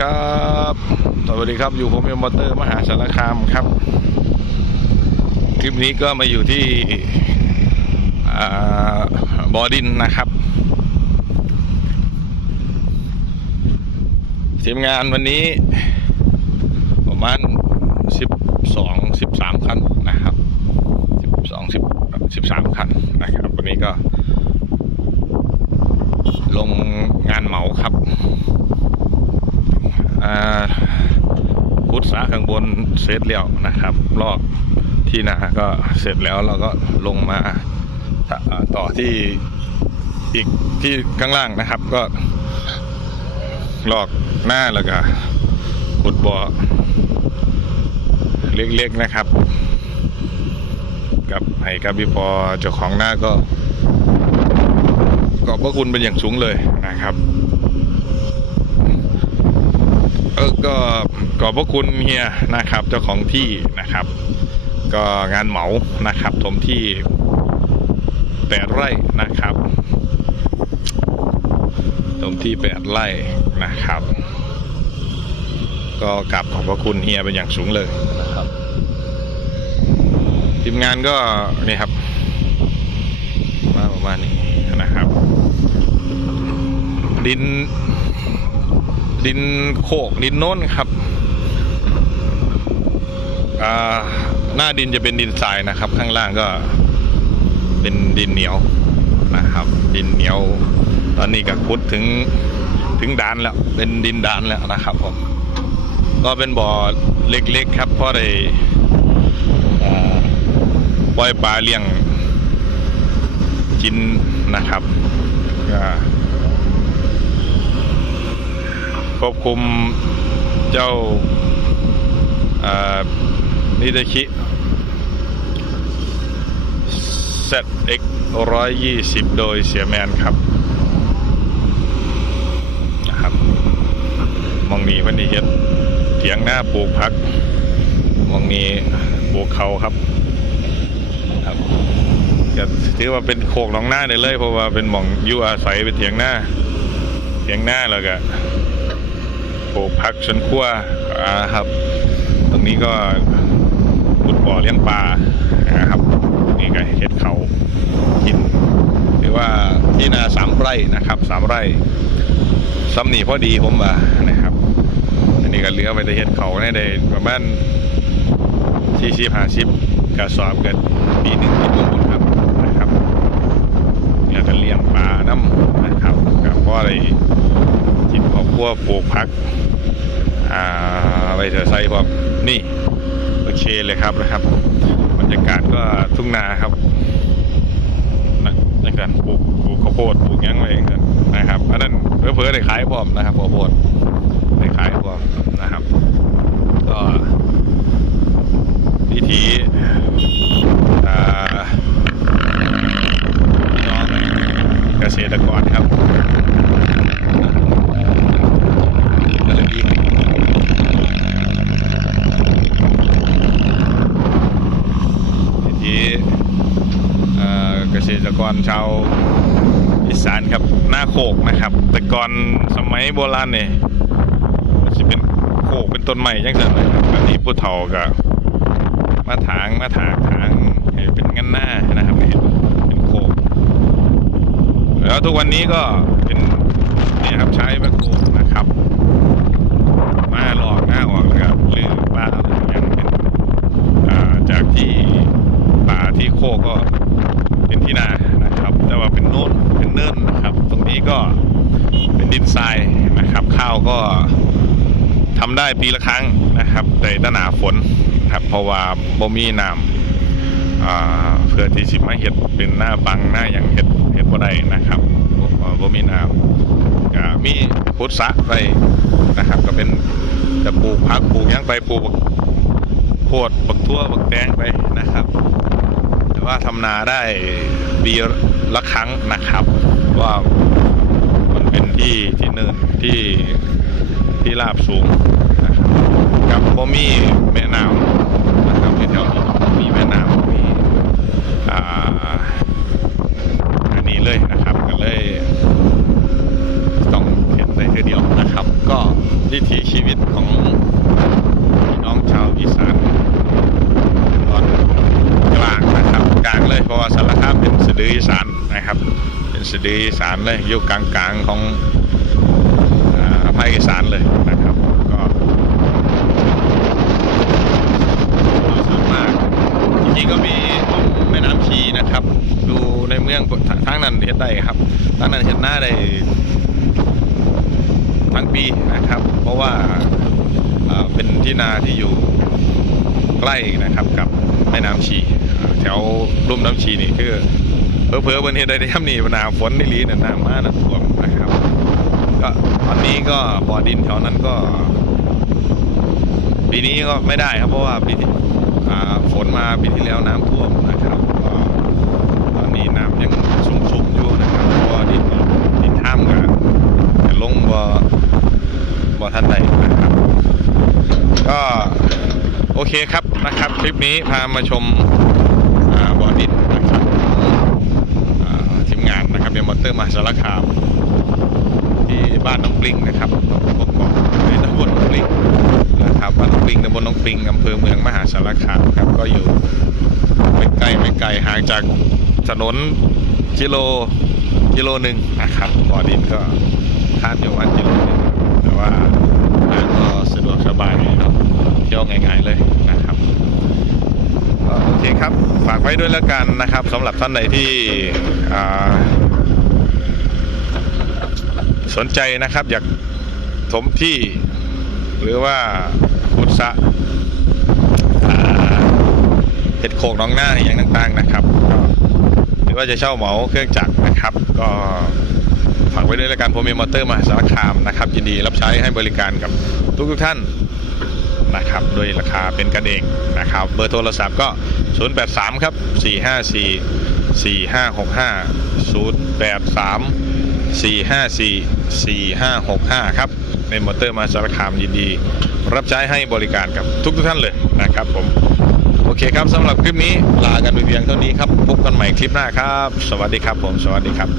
ครับ สวัสดีครับ อยู่ผมเอ็มมอเตอร์มหาสารคามครับ คลิปนี้ก็มาอยู่ที่บอดินนะครับ ทีมงานวันนี้ประมาณสิบสองสิบสามคันนะครับสิบสองสิบสิบสามคันนะครับ วันนี้ก็ ลงงานเหมาครับ อ่าพุทธาข้างบนเสร็จแล้วนะครับ รอบที่นาก็เสร็จแล้วเราก็ลงมาต่อที่อีกที่ข้างล่างนะครับ ก็ลอกหน้าแล้วก็ขุดบ่อเล็กๆนะครับ กับไห้กับพี่ปอเจ้าของหน้าก็ขอบพระคุณเป็นอย่างสูงเลยนะครับ ก็ขอบพระคุณเฮียนะครับ เจ้าของที่นะครับ ก็งานเหมานะครับถมที่แปดไร่นะครับถมที่แปดไร่นะครับ ก็กลับขอบพระคุณเฮียเป็นอย่างสูงเลยนะครับทีมงานก็นี่ครับมาประมาณนี้นะครับ ดิน ดินโคกดินโน้นครับหน้าดินจะเป็นดินทรายนะครับ ข้างล่างก็เป็นดินเหนียวนะครับ ดินเหนียว ตอนนี้ก็ขุดถึงถึงดานแล้ว เป็นดินดานแล้วนะครับผมก็เป็นบ่อเล็กๆครับเพราะได้ปล่อยปลาเลี้ยงกินนะครับก็ ควบคุมเจ้าอ่านิดาคิ ZX 120 โดยเสียแมนครับนะครับมองนี้เพันธีเฮ็ดเถียงหน้าปลูกพักมองนี้ปลูกเขาครับครับก็ถือว่าเป็นโคกหนองหน้าได้เลย เพราะว่าเป็นหมองอยู่อาศัยเป็นเถียงหน้าเถียงหน้าแล้วก็ ปลูกผักสวนครัวครับ ตรงนี้ก็ขุดบ่อเลี้ยงปลานะครับ นี่ก็เห็ดเขากินหรือว่าที่นาสามไร่นะครับสามไร่ซ้ำนี่พอดีผมว่านะครับ อันนี้ก็เหลือไปแต่เห็ดเขาได้ประมาณสี่สิบห้าสิบกระสอบเกินปีหนึ่งที่บุญครับนะครับเนี่ยจะเลี้ยงปลาน้ำนะครับกับพราะอะไร จิตครอบครัวปลูกพักอ่าไปเถอะไซพวกนี่โอเคเลยครับนะครับบรรยากาศก็ทุ่งนาครับนะในการปลูกปลูกข้าวโพดปลูกยังไว้กันนะครับอันนั้นเพื่อๆได้ขายพร้อมนะครับข้าวโพดได้ขายพร้อมนะครับ ก็วิถีอ่าพี่น้องเกษตรกรครับ ก็เลยดีทีเอ่อเกรชาวอีสานครับหน้าโคกนะครับ แต่ก่อนสมัยโบราณเนี่ยจะเป็นโคกเป็นต้นไม้ยังไงนะครับอันนี้ผู้เฒ่าก็มาถางมาถางถางเป็นงันหน้านะครับให้เป็นโคกแล้วทุกวันนี้ก็เป็นเนี่ยครับใช้แมคโครนะครับ มาหลอกหน้าออกแล้วครับหรือว่ายังเป็นอ่าจากที่ป่าที่โคกก็เป็นที่นานะครับ แต่ว่าเป็นโน่นเป็นเนินนะครับ ตรงนี้ก็ เป็นดินทรายนะครับ ข้าวก็ทำได้ปีละครั้งนะครับแต่ถ้าหนาฝนครับเพราะว่าบ่มีน้ำเพื่อที่สิมาเห็ดเป็นหน้าบังหน้าอย่างเห็ดเห็ดบ่ได้นะครับบ่มีน้ำก็มีพุทธะไปนะครับ ก็เป็นจะปลูกผักปลูกยังไปปลูกโพดบักทั่วบักแตงไปนะครับ แต่ว่าทำนาได้ปีละครั้งนะครับว่า ที่ที่เนินที่ที่ราบสูงนะครับกับบ่มีแม่น้ำนะครับที่แถวนี้มีแม่น้ำมีอ่าอันนี้เลยนะครับก็เลยต้องเห็นได้ทีเดียวนะครับ ก็วิถีชีวิตของพี่น้องชาวอีสานตอนกลางนะครับกลางเลยเพราะว่าสารคามเป็นสะดืออีสานนะครับ เป็นสะดืออีสานเลยอยู่กลางๆของอภาคอีสานเลยนะครับก็สวยมากจริงๆก็มีลุ่มแม่น้ำชีนะครับ ดูในเมืองทั้งนั้นเห็นได้ครับทั้งนั้นเห็นหน้าได้ทั้งปีนะครับ เพราะว่าเป็นที่นาที่อยู่ใกล้นะครับกับแม่น้ำชี แถวลุ่มน้ำชีนี่คือ เพอเพอๆวันนี้ได้ได้ทำนี่หนาฝนนี่ลีน่ะน้ำมาน้ำท่วมนะครับ ก็ตอนนี้ก็บ่อดินแถวนั้นก็ ปีนี้ก็ไม่ได้ครับเพราะว่าปีที่ฝนมาปีที่แล้วน้ำท่วมนะครับก็ตอนนี้น้ำยังชุ่มๆอยู่นะครับเพราะว่าดินดินท่ามกับจะลงบ่บ่ท่านใดนะครับ ก็โอเคครับนะครับ คลิปนี้พามาชมอ่าบ่อดินนะครับอ่าที มงานมอเตอร์มหาสารคาม ที่บ้านน้องปลิงนะครับตำบลกกอกในตำบลน้องปลิงนะครับบ้านน้องปลิงตำบลน้องปลิงอำเภอเมืองมหาสารคามครับก็อยู่ไม่ใกล้ไม่ไกลห่างจากถนนกิโลกิโลหนึ่งนะครับบ่อดินก็คาดอยู่วันกิโลหนึงแต่ว่าทางก็สะดวกสบายเนาะเที่ยวง่ายๆเลยนะครับโอเคครับ ฝากไว้ด้วยแล้วกันนะครับสำหรับท่านใดที่อ่า สนใจนะครับ อยากถมที่หรือว่าขุดสะเห็ดโขกน้องหน้าอย่างต่างๆนะครับหรือว่าจะเช่าเหมาเครื่องจักรนะครับ ก็ฝากไว้ด้วยแล้วกันผมมีมอเตอร์มหาสารคามนะครับยินดีรับใช้ให้บริการกับทุกๆท่านนะครับโดยราคาเป็นกันเองนะครับ เบอร์โทรศัพท์ก็ 083 ครับ 454 4565 083 454 4565 ครับในมอเตอร์มาสารคามยินดี รับใช้ให้บริการกับทุกทุกท่านเลยนะครับผม โอเคครับสำหรับคลิปนี้ลากันไปเพียงเท่านี้ครับ พบกันใหม่คลิปหน้าครับ สวัสดีครับผม สวัสดีครับ